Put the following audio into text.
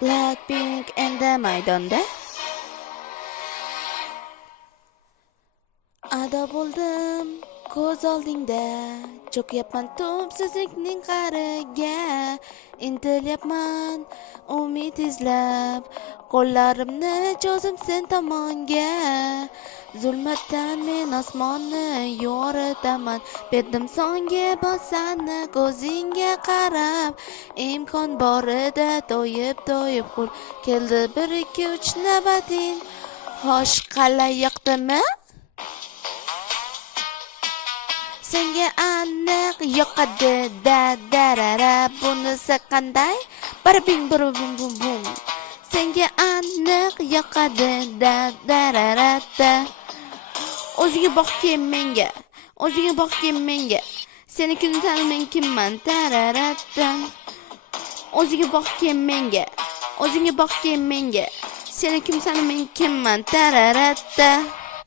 Blackpink endi maydonda. Ado bo'ldim ko'z oldingda, cho'kyapman tubsizlikning qa'riga, intilyapman umid izlab, qo'llarimni cho'zib sen tomonga. Zulmatdan men osmonni yoritaman, berdim songa bosani ko'zingga qarab, imkon borida to'yib qul keldi 1 2 3 navbating. Xo'sh, qalay yoqdimi? Senga aniq yoqadi darara, bunisi qanday? Bing bum bum bum. Senga aniq yoqadi darara. O'zingga boqgin menga, o'zingga boqgin menga. Seni kun tanimen kimman tararata. O'zingga boqgin menga, o'zingga boqgin menga. Seni kim tanimen kimman tararata.